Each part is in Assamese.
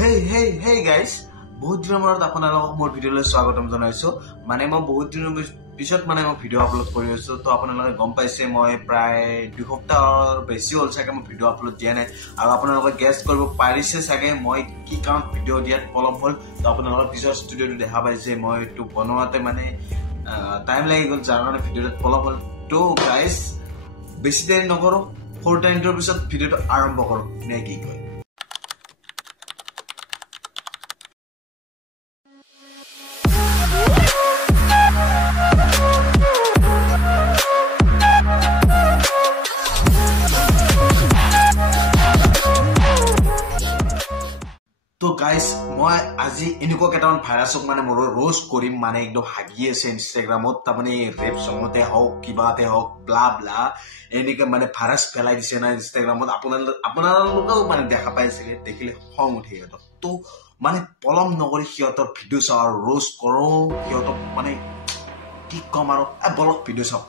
Hey guys, বহুত দিনৰ মূৰত আপোনালোকক মোৰ ভিডিঅ'লৈ স্বাগতম জনাইছো। মানে মই বহুত দিনৰ পিছত মই ভিডিঅ' আপলোড কৰি আছো। তো আপোনালোকে গম পাইছে মই প্ৰায় 2 সপ্তাহৰ বেছি হ'ল চাগে মই ভিডিঅ' আপলোড দিয়া নাই। আৰু আপোনালোকে গেছ কৰিব পাৰিছে চাগে মই কি কাৰণ ভিডিঅ' দিয়াত পলম হ'ল। তো আপোনালোকৰ পিছৰ ষ্টুডিঅ'টো দেখা পাইছে মই এইটো বনোৱাতে মানে টাইম লাগি গ'ল, যাৰ কাৰণে ভিডিঅ'টো পলম হ'ল। তো গাইজ বেছি দেৰি নকৰোঁ, 4 টাইমৰ পিছত ভিডিঅ'টো আৰম্ভ কৰোঁ নে কি কয়। তো গাইজ মই আজি এনেকুৱা কেইটামান ভাইৰাছক মানে মোৰ ৰোষ্ট কৰিম, মানে একদম হাগি আছে ইনষ্টাগ্ৰামত, তাৰমানে ৰেপ চঙতে হওক কিবাতে হওক ব্লা ব্লা এনেকে মানে ভাইৰাছ পেলাই দিছে না ইনষ্টাগ্ৰামত। আপোনালোকেও মানে দেখা পাইছিলে, দেখিলে খং উঠে সিহঁতক। তো মানে পলম নকৰি সিহঁতৰ ভিডিঅ' চাওঁ আৰু ৰোষ্ট কৰোঁ সিহঁতক, মানে কি ক'ম আৰু বলক ভিডিঅ' চাওঁ।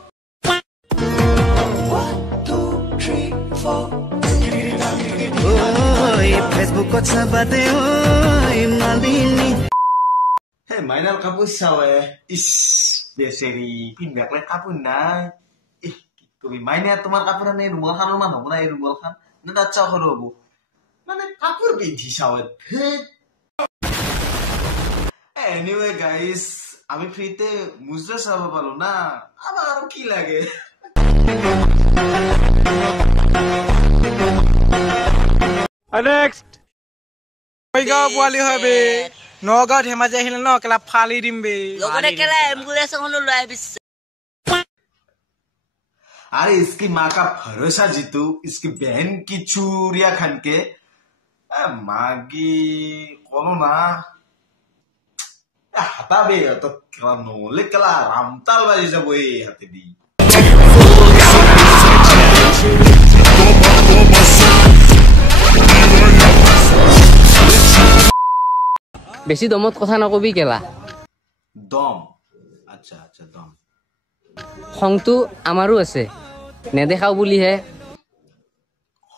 ফেসবুকত চাবাতে ঐ মালিনী হে মাইনাৰ কাপোৰ চাৱে ইছ বেচেৰি পিন্ধাকলে কাপোৰ নাই। কি কবি মাইনা, তোমাৰ কাপোৰ আনে ৰুমাল খানৰ মান হ'ব না, এই ৰুমাল খান নে তাত চাওঁ সৰু হ'ব, মানে কাপোৰ পিন্ধি চাৱে। এনিৱে গাইজ আমি ফ্ৰীতে মুজৰা চাব পালো না, আমাক আৰু কি লাগে। নেক্সট গাঁও পোৱালি হয় বে, নগাঁও ধেমাজি আহিলে ন কেলা ফালি দিম বে। अरे इसकी माँ का भरोसा जीतू, इसकी बहन की चूरिया खान के मागी कौन ना हाता बे तो कला नोले कला रामताल बाजी जब वो हाथे दी। বেছি দমত কথা নকবি কেলা। দম আচ্ছা আচ্ছা দম। খংটো আমাৰো আছে, নেদেখাও বুলিহে।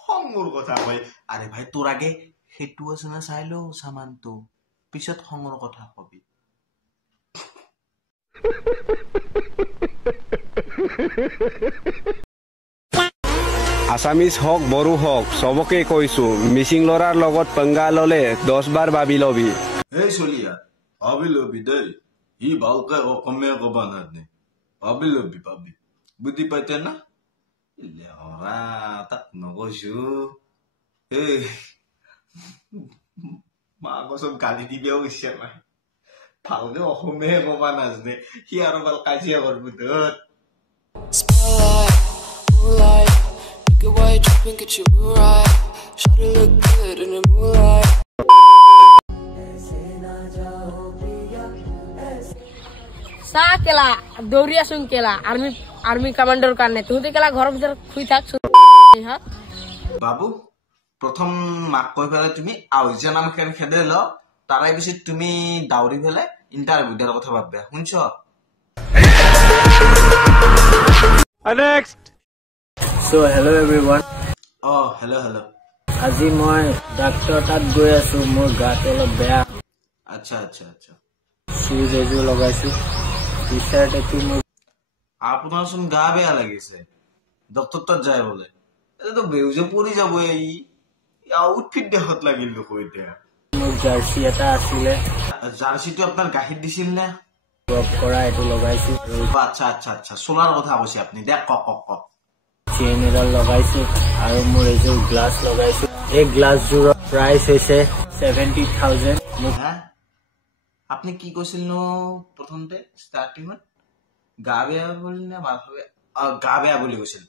খঙৰ কথা কয়। আৰে ভাই তোৰ আগে সেইটো আছে না চাই লো সামানটো, পিছত খঙৰ কথা কবি। আছামিজ হওক বড়ো হওক চবকে কৈছো, মিচিং লৰাৰ লগত পংগা ললে 10 বাৰ ভাবি লবি। এই চলিয়া ভাবি লবি দেই, সি ভালকে অসমীয়া কবা নাজানে, ভাবি লবি ভাবি, বুদ্ধি পাইছে না। লেহৰা তাক নকৈছো, এই মাক চব গালি দিবিও ইচ্ছা নাই, ভালকে অসমীয়া কবা নাজানে, সি আৰু ভাল কাজিয়া কৰব তোৰ। চা কেলা দৌৰি আছো কেলা আৰ্মি কমাণ্ডৰ কাৰণে, তহঁতি কেলা ঘৰৰ ভিতৰত শুই থাক। বাবু প্ৰথম মাক কৈ পেলাই তুমি আউজা নাম খেদে ল, তাৰে পিছত তুমি দাউৰি পেলাই ইণ্টাৰভিউ দিয়াৰ কথা ভাববা, শুনছ? Next so hello' everyone, hello' আজি মই ডাক্তৰ তাত গৈ আছো, মোৰ গাটো অলপ বেয়া। আচ্ছা আচ্ছা আচ্ছা। শুজ এযোৰ লগাইছো, টি চাৰ্ট এটো মোৰ। আপোনাৰ চোন গা বেয়া লাগিছে, ডক্তৰ তাত যায় বোলে, এইটো বেউজে পৰি যাব। এই আউটফিট দেহত লাগিল দেখো। এতিয়া মোৰ জাৰ্চি এটা আছিলে, জাৰ্চিটো আপোনাৰ গাখীৰ দিছিল নে? ড্ৰপ কৰা এইটো লগাইছো। আচ্ছা আচ্ছা আচ্ছা, চোলাৰ কথা কৈছে আপুনি, দে কক। চেইন এডাল লগাইছো আৰু মোৰ এযোৰ গ্লাছ লগাইছো। এই গ্লাছযোৰৰ প্ৰাইচ হৈছে 70,000। আপনি কি কৈছিল ন প্ৰথমতে ষ্টাৰ্টিঙত? গা বেয়া বুলি নে গা বেয়া বুলি কৈছিল?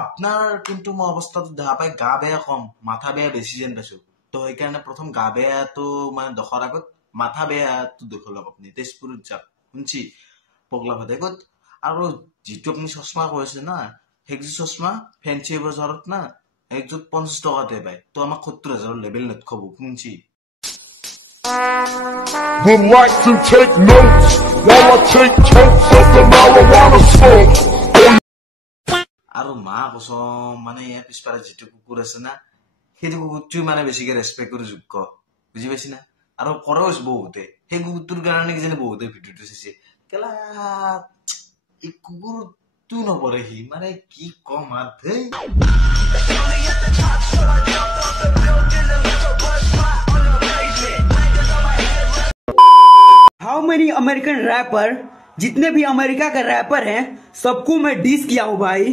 আপোনাৰ কিন্তু মই অৱস্থাটো দেখা পাই গা বেয়া কম, মাথা বেয়া বেছি যেন পাইছো। তো সেইকাৰণে প্ৰথম গা বেয়াটো মানে দখৰ আগত মাথা বেয়াটো দেখুৱাওক আপুনি, তেজপুৰত যাওক, শুনছি পগলা ভাতে ক'ত। আৰু যিটো আপুনি চশমা কৈছে না, সেইযোৰ চশমা ফেঞ্চি বজাৰত না একযোৰ 50 টকাতে পায়। তো আমাক 70,000 লেভেল নথব, শুনছি? Would like to take notes while I take totes of the marijuana smoke. আৰু মা কসম মানে ইয়াৰ পিছফালে যিটো কুকুৰ আছে না, সেইটো কুকুৰটোৱে মানে বেছিকে ৰেচপেক্ট কৰি যোগ্য। বুজি পাইছি না আৰু খৰচ বহুতে সেই কুকুৰটোৰ কাৰণে কিজানি বহুতে ভিডিঅ'টো চাইছে কেলা এই কুকুৰটো নপৰে সি মানে কি কম আৰু हाउ मेनी अमेरिकन रैपर जितने भी अमेरिका के रैपर हैं सबको मैं डिस किया हूँ भाई।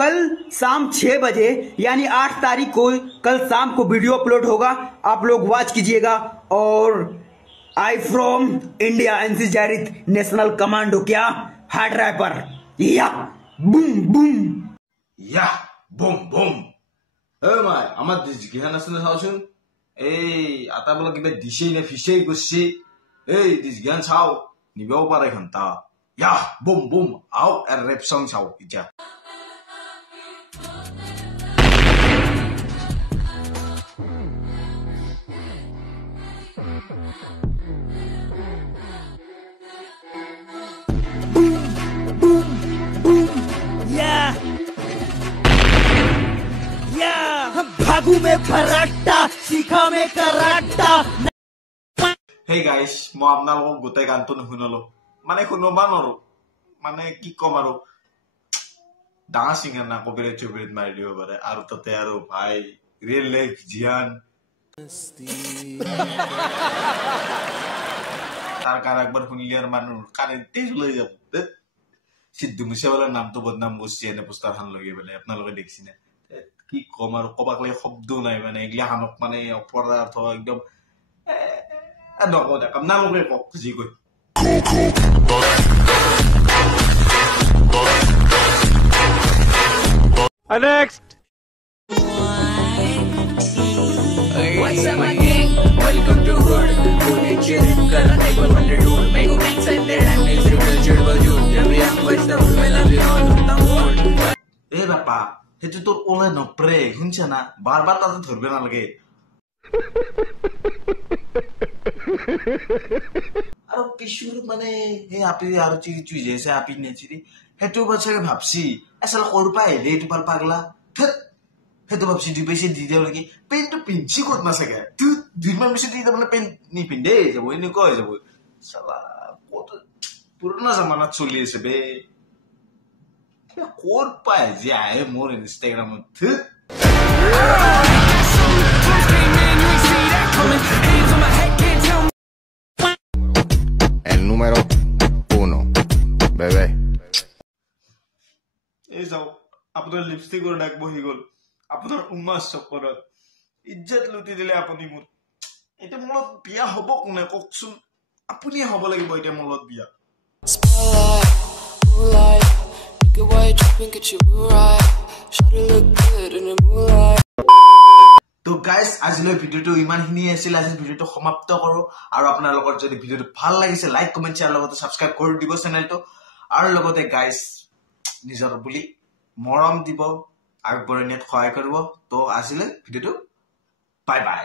कल शाम 6 बजे यानी 8 तारीख को कल शाम को वीडियो अपलोड होगा, आप लोग वॉच कीजिएगा। और आई फ्रॉम इंडिया एनसी जारिद नेशनल कमांडो क्या हार्ड रैपर या बुम बुम या बुम बुम माय আমাৰ দিছগিহান আছে না চাওচোন এই আটা বলা কিবা দিছেই না ফিছেই গৈছে এই দিছগিহান চাও নিবাও পাৰে ঘন্টা या बुम बुम आओ ৰেপ সং চাও ইটা भागू में फराटा सीखा में कराटा। Hey guys, মই আপোনালোকক গোটেই গানটো নুশুনালো মানে শুনবা নোৱাৰো মানে কি কম আৰু ডাঙৰ সিংগাৰ না কপিৰাইট চপিৰাইট মাৰি দিব পাৰে আৰু তাতে আৰু ভাই ৰিয়েল লাইফ জিয়ান তাৰ গান একবাৰ শুনিলে আৰু মানুহ কানে তেজ লৈ যাব সিদ্ধু মুছেৱালাৰ নামটো বদনাম কৰিছে এনে পোষ্টাৰখন লগাই পেলাই আপোনালোকে দেখিছে না কি কম আৰু কবাক লৈ শব্দ নাই মানে এগিলা হানক মানে অপৰাধ একদম নকওঁ আপোনালোকে কওক যি কৈ Next. What's up, my gang? Welcome to Hood. Hood and chill. Kala table under door. Make a big side there. I'm next to culture value. Every young boy stuff. I love you all. The world. এই বাপা সেইটো তোৰ ওলাই নপৰে শুনছা না বাৰ বাৰ তাতে ধৰবে নালাগে আৰু কিশোৰ মানে এই আপি আৰু চিৰি চুই যাইছে আপি নেচিৰি সেইটো বাচ্চাকে ভাবছি আচল কৰপা আহিলে এইটো পাৰ পাগলা সেইটো ভাবছি দুই পইচা দি দিওঁ নেকি পেণ্টটো পিন্ধছি ক'ত নাচাগে দুইমান পিছত দি তাৰমানে পেণ্ট নিপিন্ধে যাব এনেকুৱা হৈ যাব চালা ক'ত পুৰণা জামানাত চলি আছে বে ক'ৰ পাই যে আহে মোৰ ইনষ্টাগ্ৰামত El número 1, bebé. এই চাওক আপোনাৰ লিপষ্টিকৰ দাগ বহি গ'ল আপোনাৰ উমাৰ চকৰত ইজ্জত লুটি দিলে আপুনি মোৰ এতিয়া মোৰ লগত বিয়া হ'ব কোনে কওকচোন আপুনিয়ে হ'ব লাগিব এতিয়া মোৰ লগত বিয়া তো গাইজ আজিলৈ ভিডিঅ'টো ইমানখিনি আছিল আজি ভিডিঅ'টো সমাপ্ত কৰোঁ আৰু আপোনালোকৰ যদি ভিডিঅ'টো ভাল লাগিছে লাইক কমেণ্ট শ্বেয়াৰ লগতে ছাবস্ক্ৰাইব কৰি দিব চেনেলটো আৰু লগতে গাইজ নিজৰ বুলি মৰম দিব আগবঢ়াই নিয়াত সহায় কৰিব তো আজিলৈ ভিডিঅ'টো বাই বাই